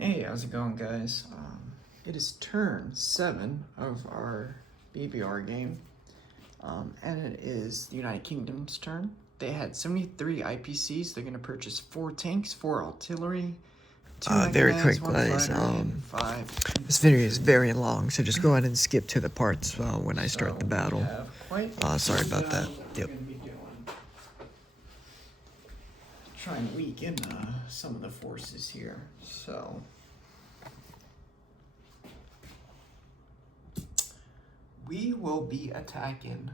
Hey, how's it going, guys? It is turn 7 of our BBR game, and it is the United Kingdom's turn. They had 73 IPCs. They're going to purchase 4 tanks, 4 artillery, 2 Very mechanics, quick, 1 guys. fighter, and 5. This video is very long, so just go ahead and skip to the parts when I start the battle. Sorry about that. Yep. Try and weaken some of the forces here. So we will be attacking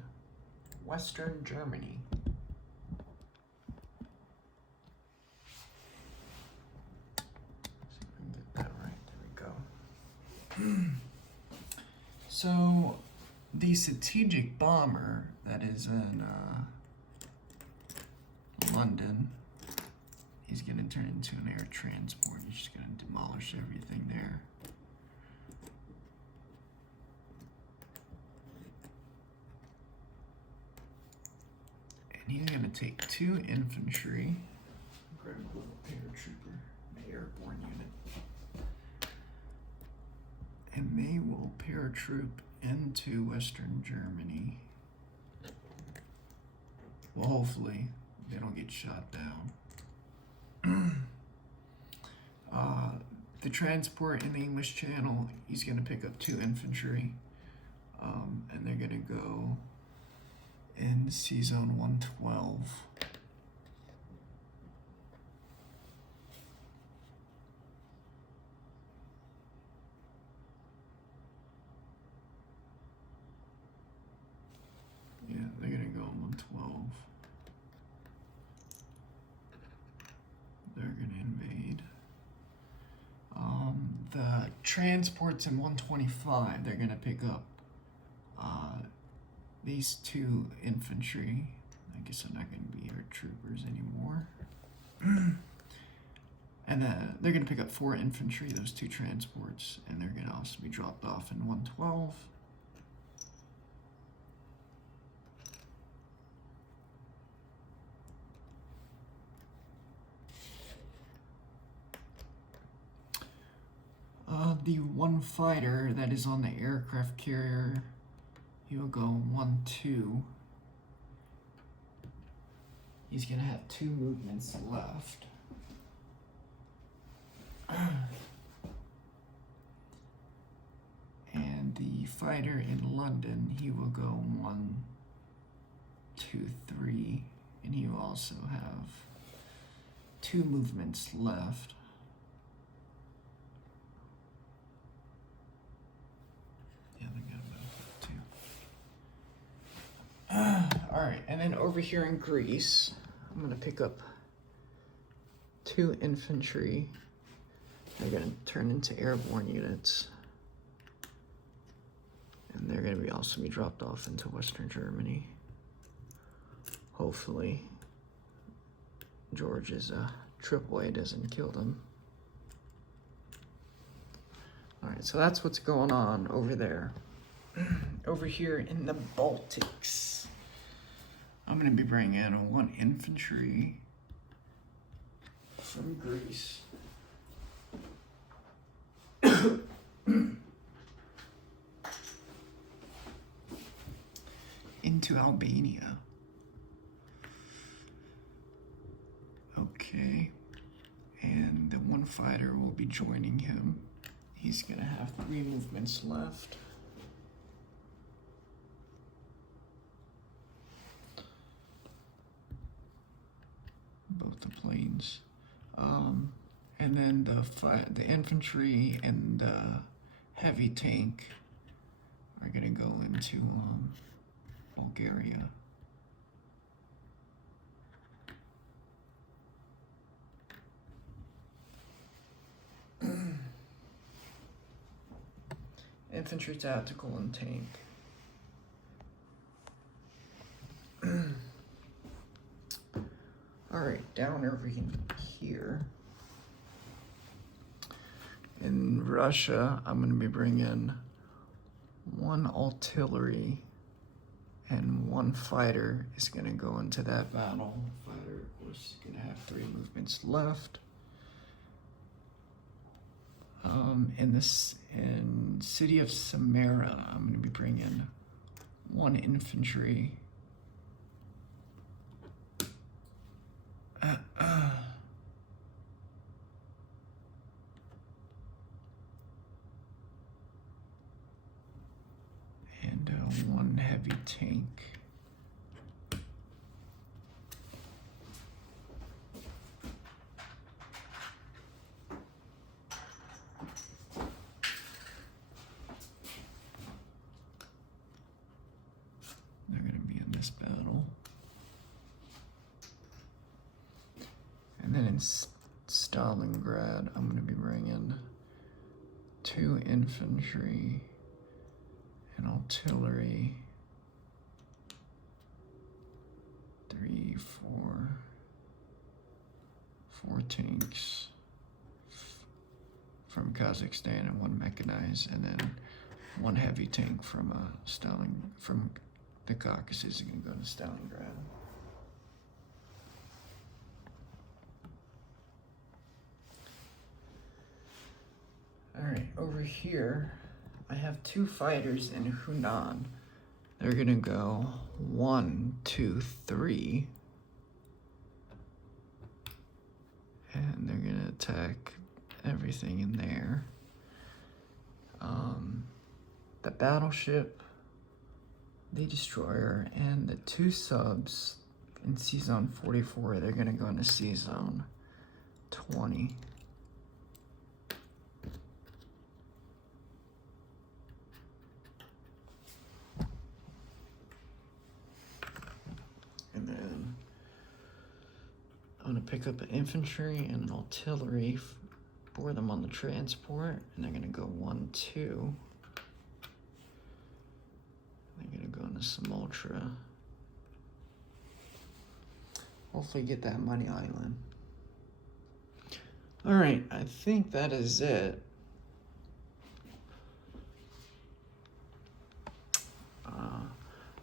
Western Germany. See if we can get that right. There we go. So the strategic bomber that is in London, he's going to turn into an air transport. He's just going to demolish everything there. And he's going to take 2 infantry. Grab a little paratrooper, an airborne unit. And they will paratroop into Western Germany. Well, hopefully they don't get shot down. The transport in the English Channel, he's going to pick up 2 infantry, and they're going to go in Sea Zone 112. Yeah, they're going to go in 112. They're going to invade. The transports in 125, they're going to pick up these 2 infantry. I guess they're not going to be our troopers anymore. And they're going to pick up 4 infantry, those 2 transports, and they're going to also be dropped off in 112. The 1 fighter that is on the aircraft carrier, he will go 1-2. He's going to have 2 movements left. And the fighter in London, he will go 1-2-3. And he will also have 2 movements left. Yeah, they got about 2. Alright, and then over here in Greece, I'm going to pick up 2 infantry. They're going to turn into airborne units. And they're going to also be dropped off into Western Germany. Hopefully, George's AAA doesn't kill them. Alright, so that's what's going on over there. Over here in the Baltics, I'm going to be bringing in 1 infantry from Greece. Into Albania. Okay. And the 1 fighter will be joining him. He's going to have 3 movements left. Both the planes. And then the infantry and the heavy tank are going to go into Bulgaria. Infantry, tactical, and tank. Alright, down over here. In Russia, I'm going to be bringing 1 artillery and 1 fighter is going to go into that battle. Fighter, of course, is going to have 3 movements left. In city of Samara, I'm going to be bringing 1 infantry. And 1 heavy tank. They're going to be in this battle. And then in Stalingrad, I'm going to be bringing 2 infantry and artillery. 3, 4 tanks from Kazakhstan and 1 mechanized, and then 1 heavy tank from from the Caucasus is going to go to Stalingrad. All right, over here, I have 2 fighters in Hunan. They're gonna go 1, 2, 3. And they're gonna attack everything in there. The battleship, the destroyer, and the 2 subs in Sea Zone 44, they're gonna go into Sea Zone 20. And then I'm gonna pick up an infantry and an artillery, board them on the transport, and they're gonna go 1, 2. They're gonna go into Sumatra. Hopefully get that money island. All right, I think that is it.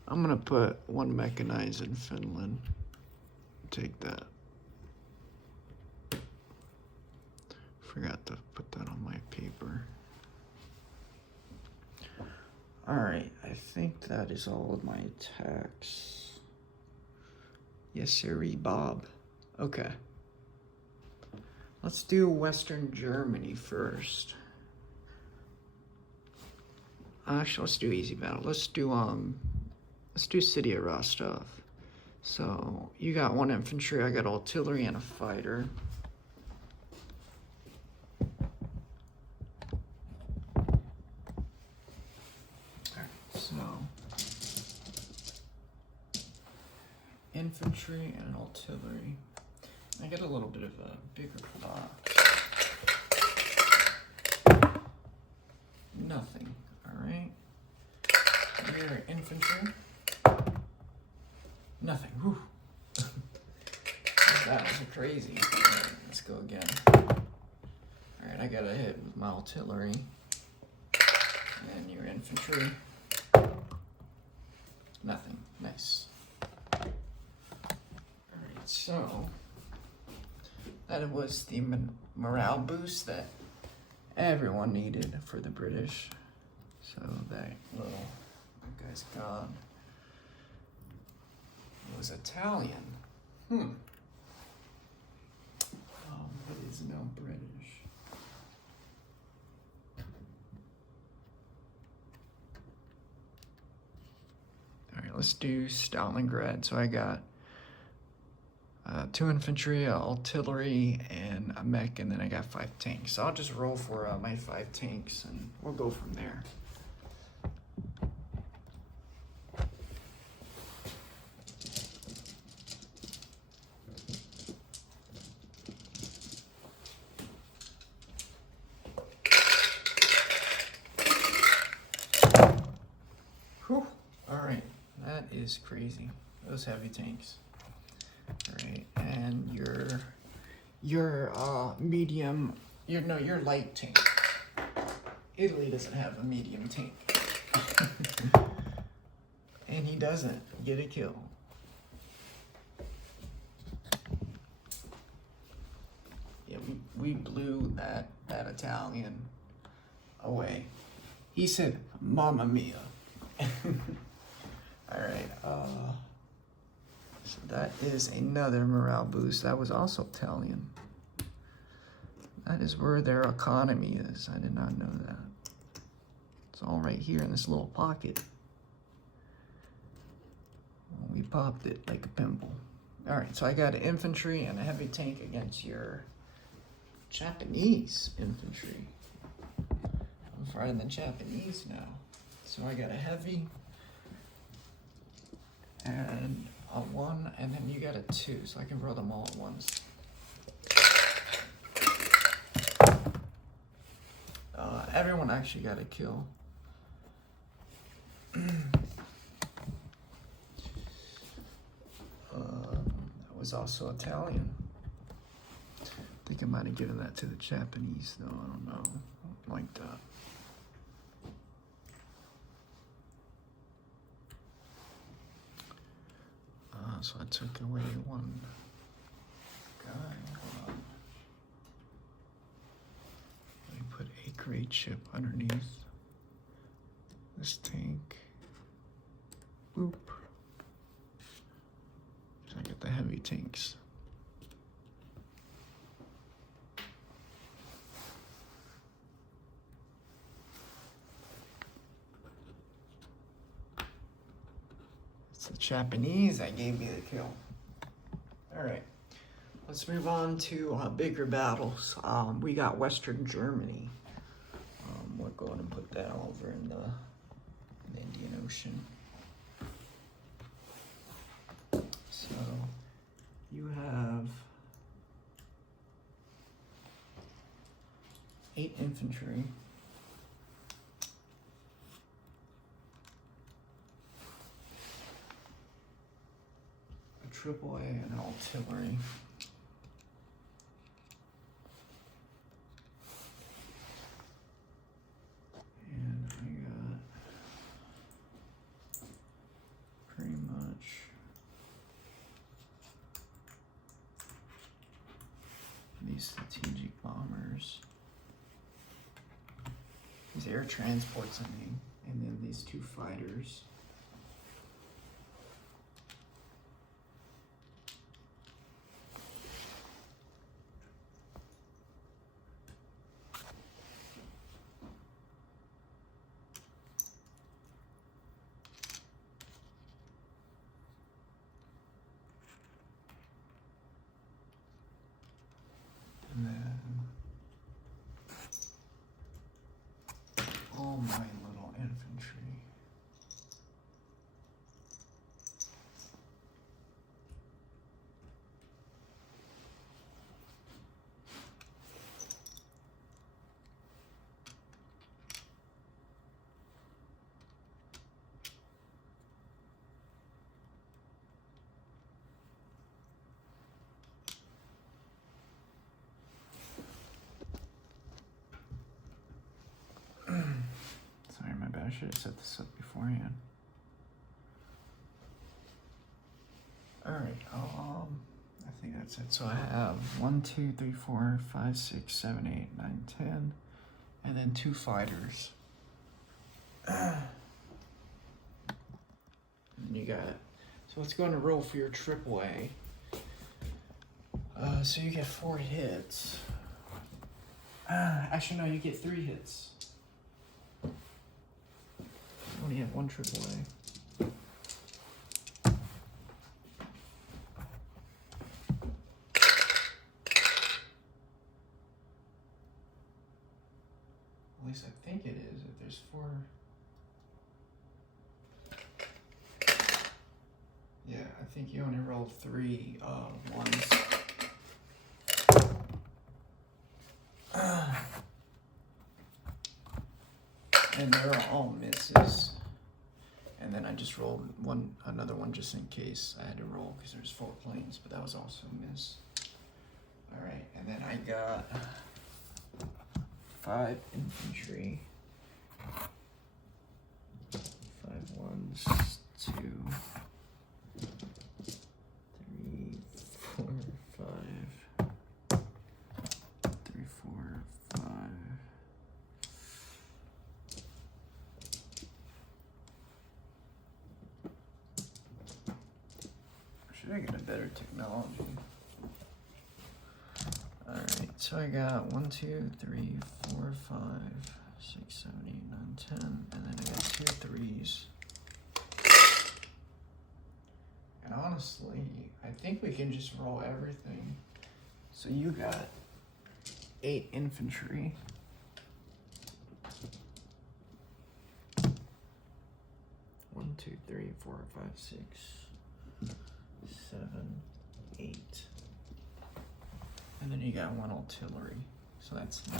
I'm gonna put 1 mechanized in Finland. Take that. Forgot to put that on my paper. All right, I think that is all of my attacks. Yes, sirree, Bob. Okay. Let's do Western Germany first. Actually, let's do easy battle. Let's do city of Rostov. So you got 1 infantry, I got artillery and a fighter. So infantry and artillery. I get a little bit of a bigger plot. Nothing. All right. Your infantry. Nothing. Whew. That was crazy. All right, let's go again. All right, I got a hit with my artillery. And your infantry. Nothing. Nice. Alright, so that was the morale boost that everyone needed for the British. So that guy's gone. It was Italian. But is now British. Alright, let's do Stalingrad. So I got 2 infantry, artillery, and a mech, and then I got 5 tanks. So I'll just roll for my 5 tanks, and we'll go from there. Whew. All right, that is crazy. Those heavy tanks. All right, and your medium, your light tank. Italy doesn't have a medium tank. And he doesn't get a kill. Yeah, we blew that Italian. away. He said, Mamma Mia. Alright, so that is another morale boost. That was also Italian. That is where their economy is. I did not know that. It's all right here in this little pocket. Well, we popped it like a pimple. Alright, so I got an infantry and a heavy tank against your Japanese infantry. I'm fighting the Japanese now. So I got a heavy and a 1, and then you got a 2, so I can roll them all at once. Everyone actually got a kill. That was also Italian. I think I might have given that to the Japanese, though. I don't know. I don't like that. So I took away one guy. Hold on. Let me put a great ship underneath this tank. Boop. So I get the heavy tanks. It's the Japanese that gave me the kill. Alright, let's move on to bigger battles. We got Western Germany. We'll go ahead and put that over in the Indian Ocean. So you have 8 infantry. AAA and artillery. And I got pretty much these strategic bombers, these air transports, I mean, and then these 2 fighters. And then all my little infantry. Sorry, my bad. I should have set this up beforehand. Alright, I think that's it. So I have 1, 2, 3, 4, 5, 6, 7, 8, 9, 10, and then 2 fighters. And you got, so let's go on a roll for your AAA. So you get 4 hits. Actually, no, you get 3 hits. You only have 1 AAA. At least I think it is, if there's 4. Yeah, I think you only rolled 3 ones. And they're all misses. And then I just rolled another one just in case I had to roll because there's 4 planes, but that was also a miss. Alright, and then I got 5 infantry. 5 ones, 2, 3, 4, 5. 3, 4, 5. Should I get a better technology? Alright, so I got 1, 2, 3, 4, 5, 6, 7, 8, 9, 10, and then I got 2 3s. And honestly, I think we can just roll everything. So you got 8 infantry. 1, 2, 3, 4, 5, 6, 7, 8. And then you got 1 artillery. So that's 9.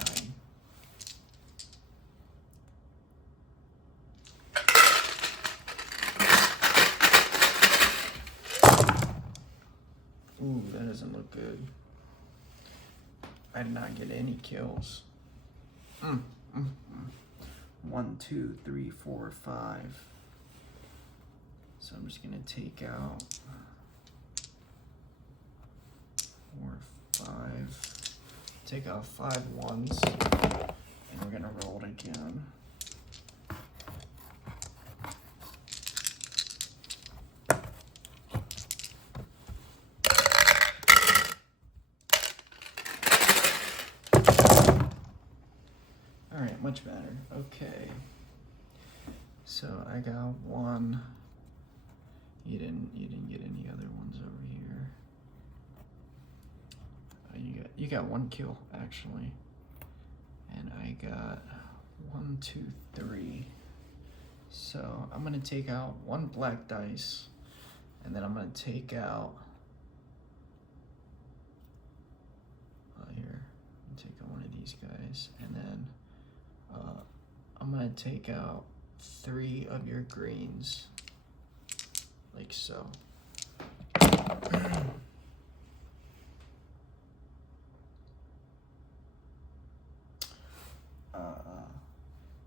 Ooh, that doesn't look good. I did not get any kills. 1, 2, 3, 4, 5. So I'm just gonna take out 4, 5. Take out 5 ones, and we're gonna roll it again. Alright, much better. Okay. So I got 1. You didn't get any other ones over here. You got 1 kill actually. And I got 1, 2, 3. So I'm gonna take out 1 black dice, and then I'm gonna take out here. I'm gonna take out one of these guys, and then I'm gonna take out 3 of your greens, like so.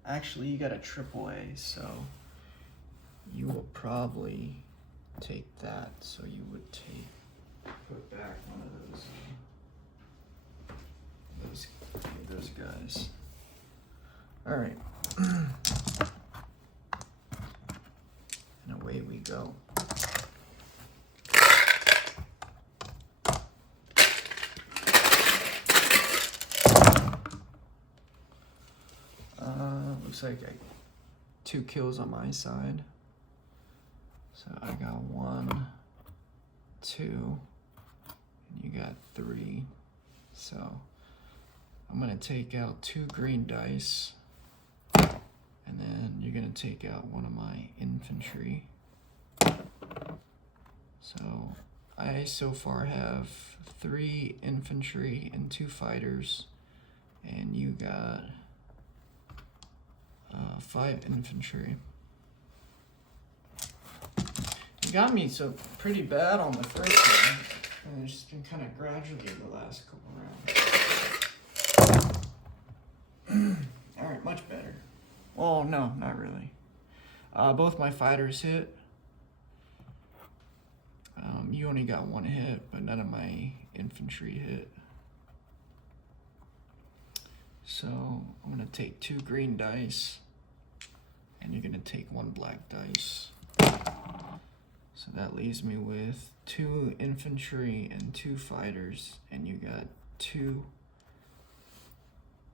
Actually, you got a AAA, so you will probably take that. So you would put back one of those guys. All right, and away we go. Looks like 2 kills on my side. So I got 1, 2, and you got 3. So I'm gonna take out 2 green dice, and then you're gonna take out 1 of my infantry. So I so far have 3 infantry and 2 fighters, and you got 5 infantry. You got me so pretty bad on the first one, and it's just been kind of gradually the last couple rounds. All right, much better. Well, no, not really. Both my fighters hit. You only got 1 hit, but none of my infantry hit. So I'm gonna take 2 green dice, and you're gonna take 1 black dice. So that leaves me with 2 infantry and 2 fighters, and you got 2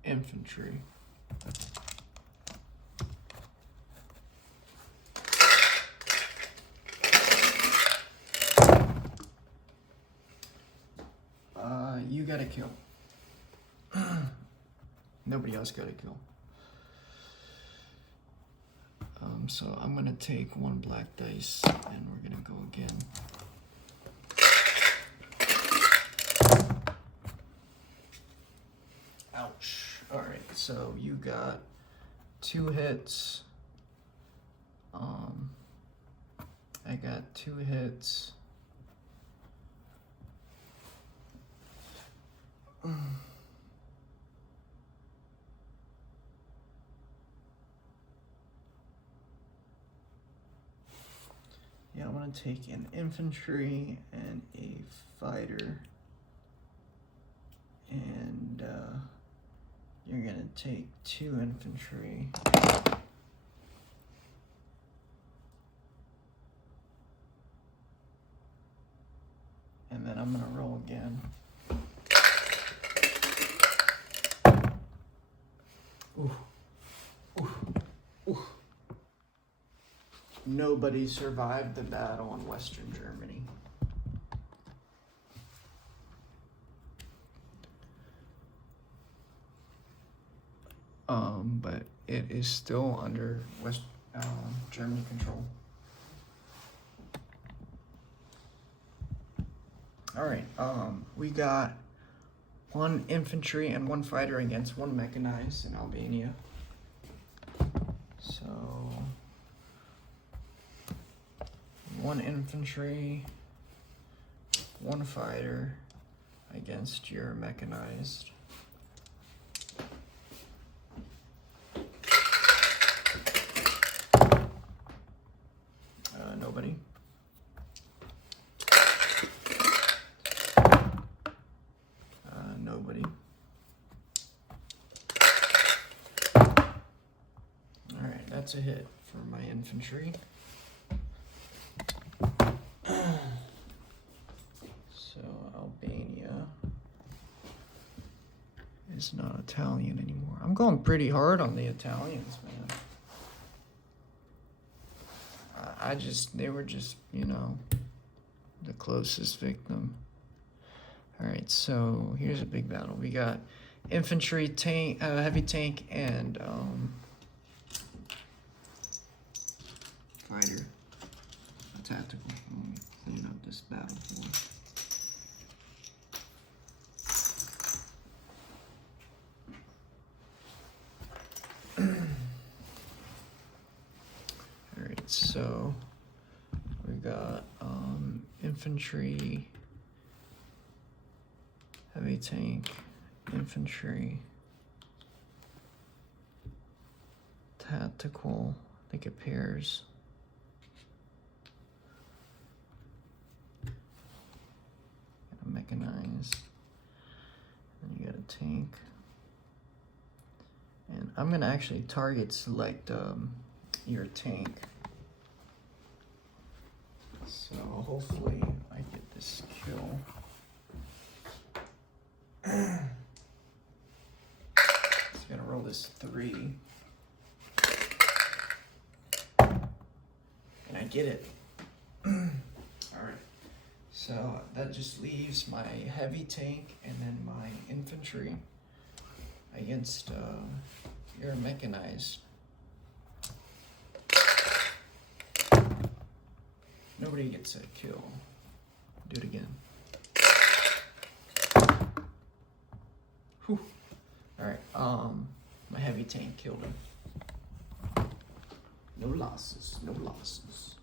infantry. You got a kill. Nobody else got a kill. So I'm gonna take 1 black dice, and we're gonna go again. Ouch. All right, so you got 2 hits. I got 2 hits. Yeah, I'm gonna take an infantry and a fighter, and you're gonna take 2 infantry. I'm gonna roll again. Ooh. Ooh. Ooh. Nobody survived the battle in Western Germany. But it is still under Germany control. All right, we got 1 infantry and 1 fighter against 1 mechanized in Albania. So 1 infantry, 1 fighter against your mechanized. Nobody. Nobody. Alright, that's a hit for my infantry. So Albania is not Italian anymore. I'm going pretty hard on the Italians, man. They were just, you know, the closest victim. Alright, so here's a big battle. We got infantry, tank, heavy tank, and fighter. A tactical. Let me clean up this battle board. Alright, so we got infantry, heavy tank, infantry, tactical, I think it pairs. A mechanized, then you got a tank. And I'm gonna actually target select your tank. So hopefully I get this kill. Just gonna roll this 3. And I get it. Alright. So that just leaves my heavy tank and then my infantry against your mechanized. Nobody gets a kill. Do it again. Whew. Alright, my heavy tank killed him. No losses, no losses.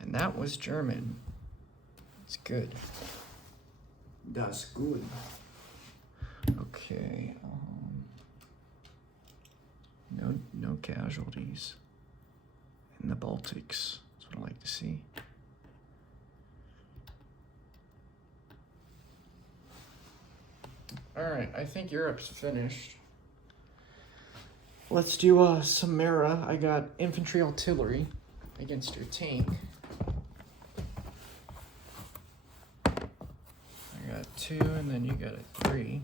And that was German. It's good. That's good. Okay, no casualties in the Baltics. That's what I like to see. Alright, I think Europe's finished. Let's do Samara. I got infantry artillery against your tank. I got 2 and then you got a 3.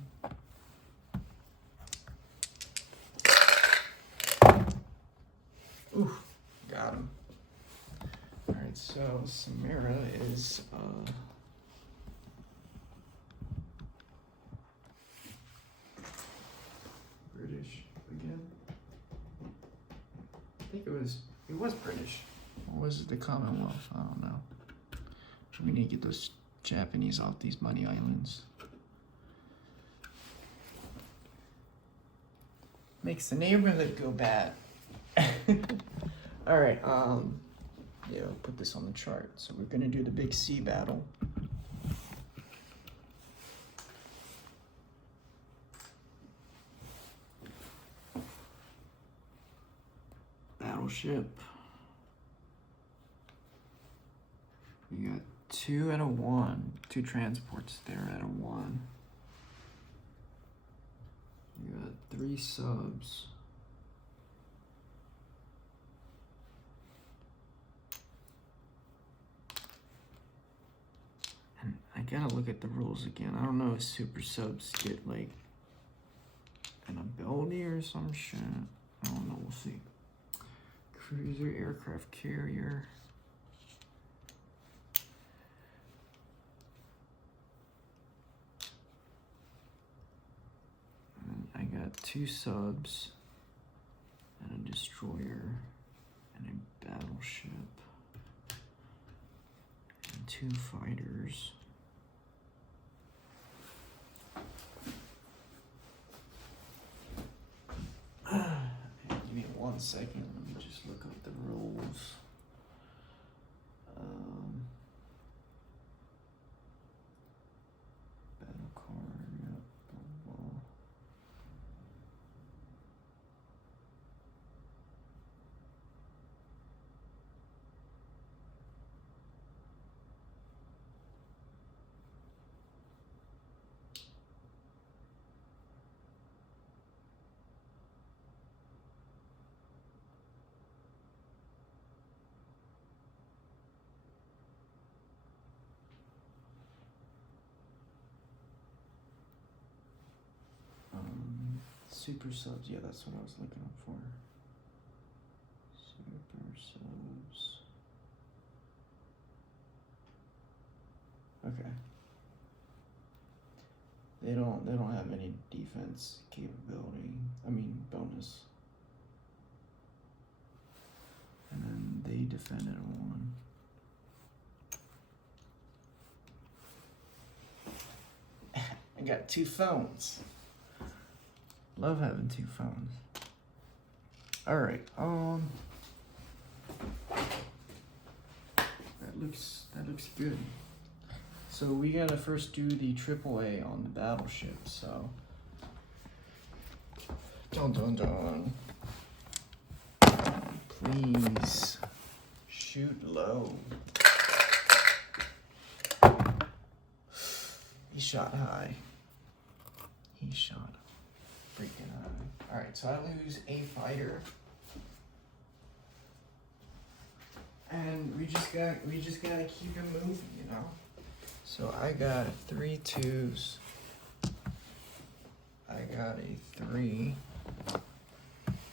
Ooh, got him. Alright, so Samara is British again. I think it was British. Or was it the Commonwealth? I don't know. So we need to get those Japanese off these money islands. Makes the neighborhood go bad. Alright, yeah, I'll put this on the chart. So we're gonna do the big sea battle. Battleship. We got 2 and a 1. 2 transports there at a 1. You got 3 subs. gotta look at the rules again. I don't know if super subs get like an ability or some shit. I don't know, we'll see. Cruiser, aircraft carrier. And I got 2 subs and a destroyer and a battleship and 2 fighters. Give me 1 second. Let me just look up the rules. Battle card. Yep. Blah, blah. Super subs, yeah, that's what I was looking up for. Super subs. Okay. They don't have any defense capability. I mean bonus. And then they defend at 1. I got 2 phones. Love having 2 phones. All right. That looks good. So we gotta first do the AAA on the battleship. So, dun. Please shoot low. He shot high. He shot freaking high. All right, so I lose a fighter, and we just gotta keep it moving, you know. So I got 3 2s. I got a 3,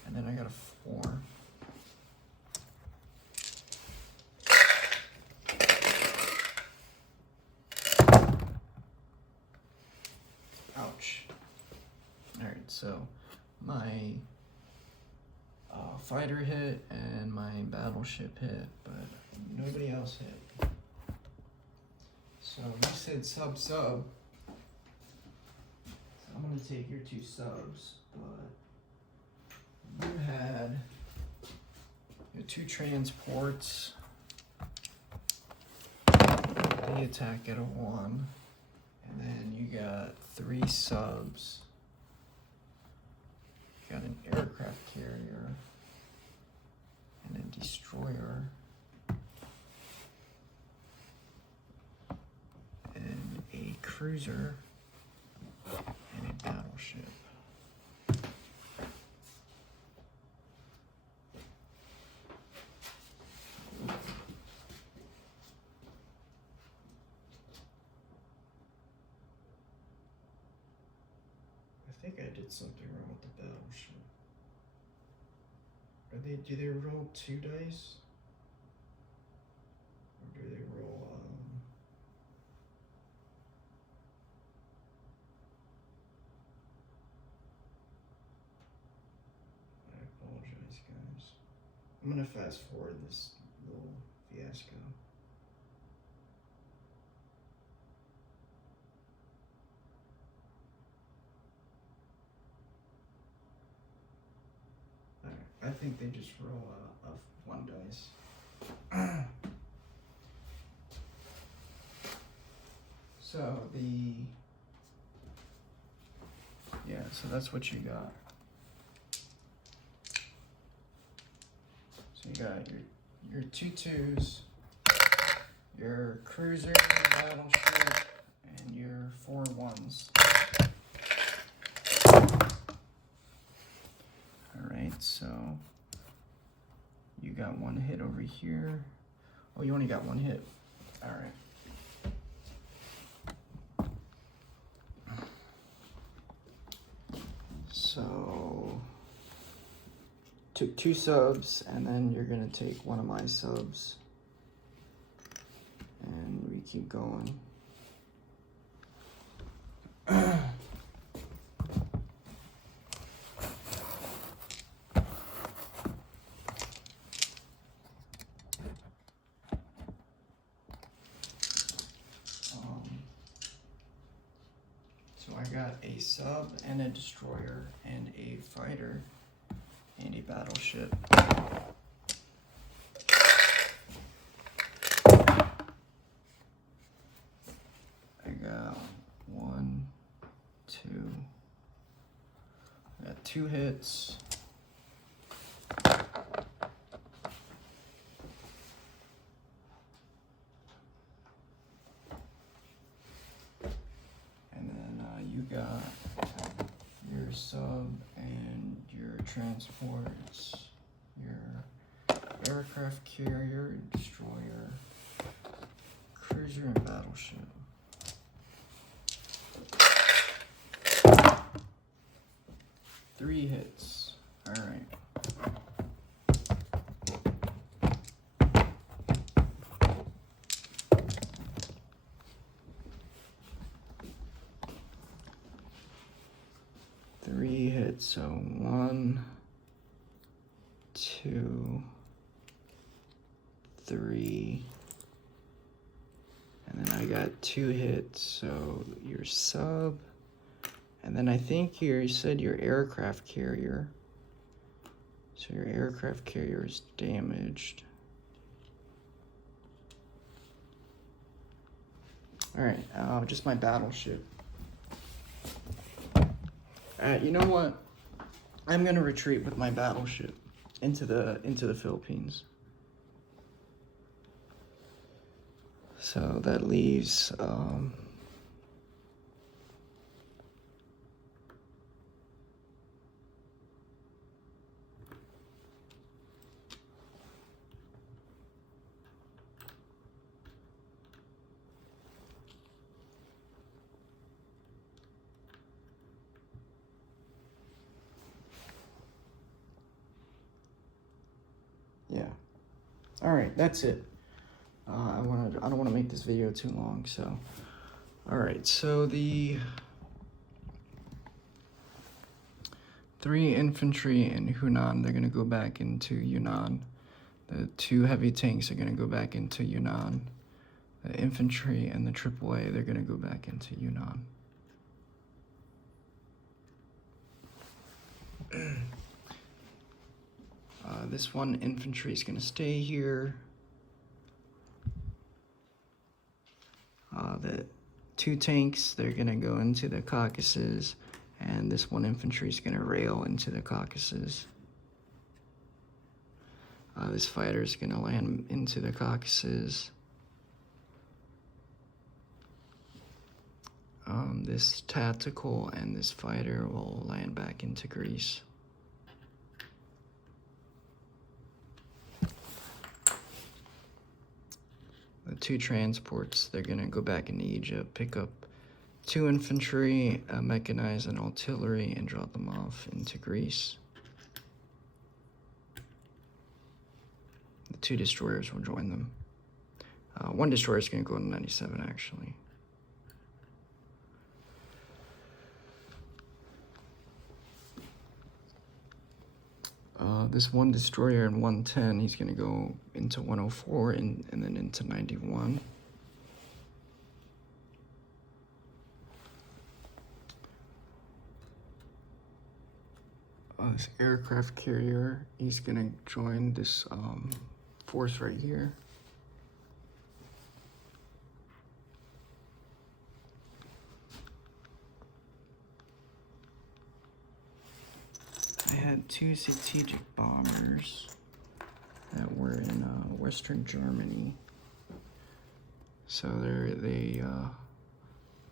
and then I got a 4. Ouch. Alright, so my fighter hit and my battleship hit, but nobody else hit. So you said sub. So I'm gonna take your 2 subs, but you had your 2 transports. They attack at a 1. And then you got 3 subs. You got an aircraft carrier and a destroyer and a cruiser and a battleship. I think I did something wrong with the battleship. Do they roll 2 dice? Or do they roll, I apologize, guys. I'm gonna fast forward this little fiasco. I think they just roll a 1 dice. So so that's what you got. So you got your 2 2s, your cruiser, your battleship, and your 4 1s. Alright, so you got 1 hit over here. Oh, you only got 1 hit. Alright. So took 2 subs, and then you're gonna take one of my subs, and we keep going. So I got a sub and a destroyer and a fighter and a battleship. I got 1, 2. I got 2 hits. You got your sub and your transports, your aircraft carrier, destroyer, cruiser, and battleship. Three hits. All right. Three hits, so 1, 2, 3, and then I got 2 hits, so your sub, and then I think you said your aircraft carrier, so your aircraft carrier is damaged. Alright, just my battleship. You know what? I'm gonna retreat with my battleship into the Philippines. So that leaves yeah. All right, that's it. I don't want to make this video too long, so. All right, so the 3 infantry in Hunan, they're gonna go back into Yunnan. The 2 heavy tanks are gonna go back into Yunnan. The infantry and the AAA, they're gonna go back into Yunnan. This 1 infantry is gonna stay here. The 2 tanks, they're gonna go into the Caucasus, and this 1 infantry is gonna rail into the Caucasus. This fighter is gonna land into the Caucasus. This tactical and this fighter will land back into Greece. The 2 transports, they're gonna go back into Egypt, pick up 2 infantry, mechanized and artillery, and drop them off into Greece. The 2 destroyers will join them. 1 destroyer is gonna go to 97, actually. This 1 destroyer in 110, he's gonna go into 104 and then into 91. This aircraft carrier, he's gonna join this force right here. I had 2 strategic bombers that were in Western Germany. So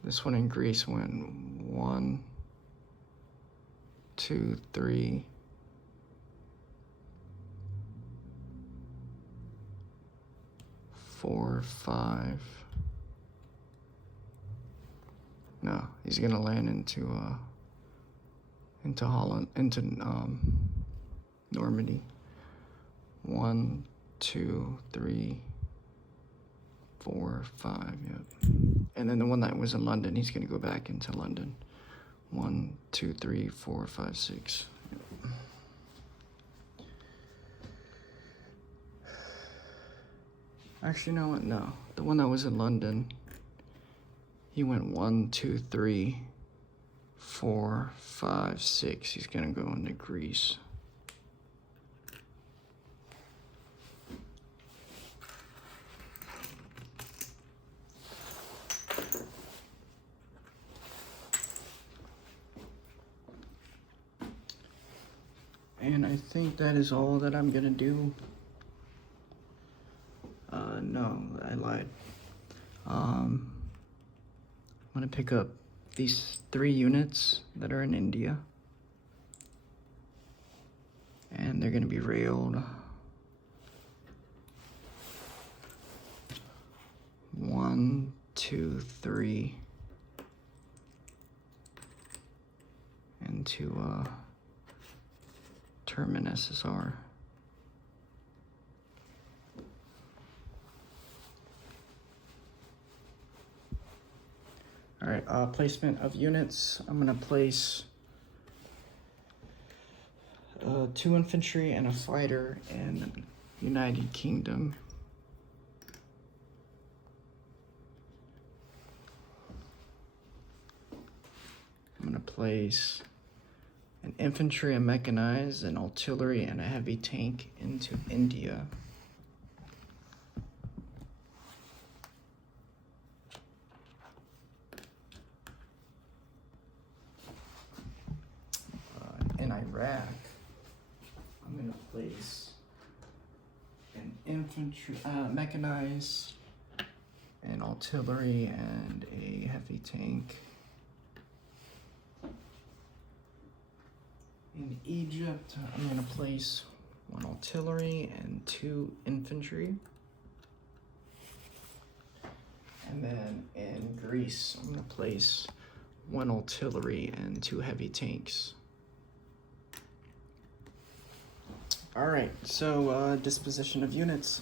this one in Greece went 1, 2, 3, 4, 5. No, he's gonna land into into Holland, into Normandy. 1, 2, 3, 4, 5. Yep. And then the one that was in London, he's gonna go back into London. 1, 2, 3, 4, 5, 6. Yep. Actually, no, no. The one that was in London, he went 1, 2, 3, 4, 5, 6. He's gonna go into Greece. And I think that is all that I'm gonna do. No, I lied. I'm gonna pick up these 3 units that are in India. And they're gonna be railed 1, 2, 3 into Termin SSR. All right, placement of units. I'm gonna place 2 infantry and a fighter in United Kingdom. I'm gonna place an infantry, a mechanized, an artillery, and a heavy tank into India. In Iraq, I'm gonna place an infantry, mechanized, an artillery, and a heavy tank. In Egypt, I'm gonna place 1 artillery and 2 infantry. And then in Greece, I'm gonna place 1 artillery and 2 heavy tanks. All right, so disposition of units.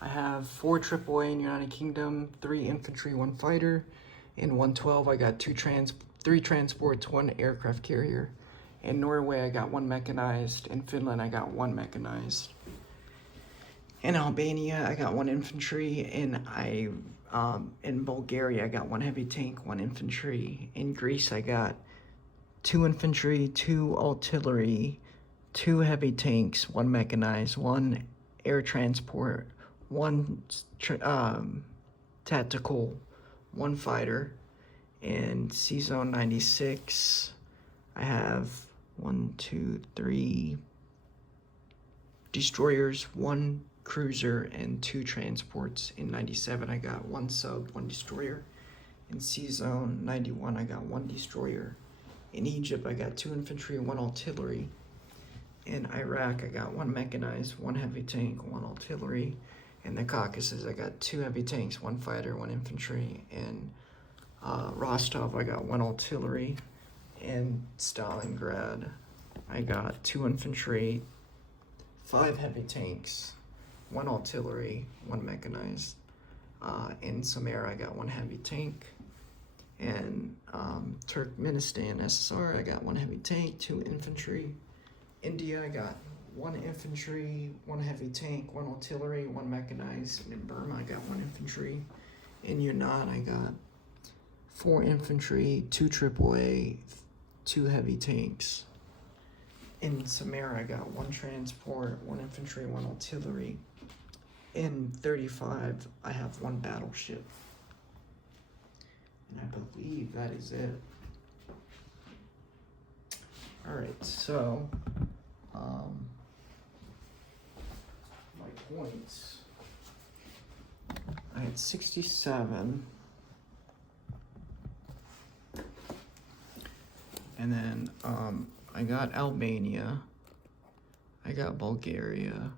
I have 4 AAA in United Kingdom, 3 infantry, 1 fighter. In 112, I got 3 transports, 1 aircraft carrier. In Norway, I got 1 mechanized. In Finland, I got 1 mechanized. In Albania, I got 1 infantry. In Bulgaria, I got 1 heavy tank, 1 infantry. In Greece, I got 2 infantry, 2 artillery, 2 heavy tanks, 1 mechanized, 1 air transport, 1 tactical, 1 fighter. In C-Zone 96, I have 1, 2, 3 destroyers, 1 cruiser, and 2 transports. In 97, I got 1 sub, 1 destroyer. In C-Zone 91, I got 1 destroyer. In Egypt, I got 2 infantry, 1 artillery. In Iraq, I got 1 mechanized, 1 heavy tank, 1 artillery. In the Caucasus, I got 2 heavy tanks, 1 fighter, 1 infantry. In Rostov, I got 1 artillery. In Stalingrad, I got 2 infantry, 5 heavy tanks, 1 artillery, 1 mechanized. In Samara, I got 1 heavy tank. In Turkmenistan SSR, I got 1 heavy tank, 2 infantry. India, I got 1 infantry, 1 heavy tank, 1 artillery, 1 mechanized. And in Burma, I got 1 infantry. In Yunnan, I got 4 infantry, 2 AAA, 2 heavy tanks. In Samara, I got 1 transport, 1 infantry, 1 artillery. In 35, I have 1 battleship. And I believe that is it. Alright, so my points. I had 67. And then I got Albania, I got Bulgaria,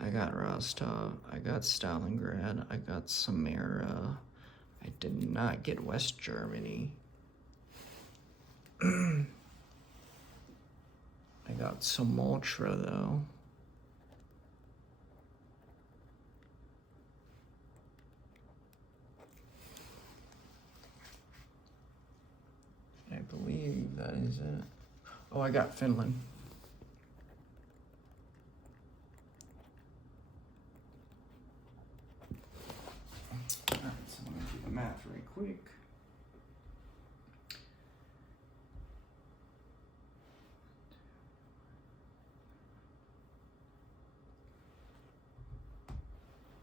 I got Rostov, I got Stalingrad, I got Samara. I did not get West Germany. about Sumatra though. I believe that is it. Oh, I got Finland. Alright, so I'm gonna do the math right quick.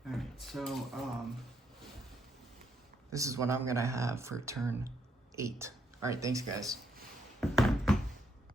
Alright, so this is what I'm gonna have for turn 8. Alright, thanks guys.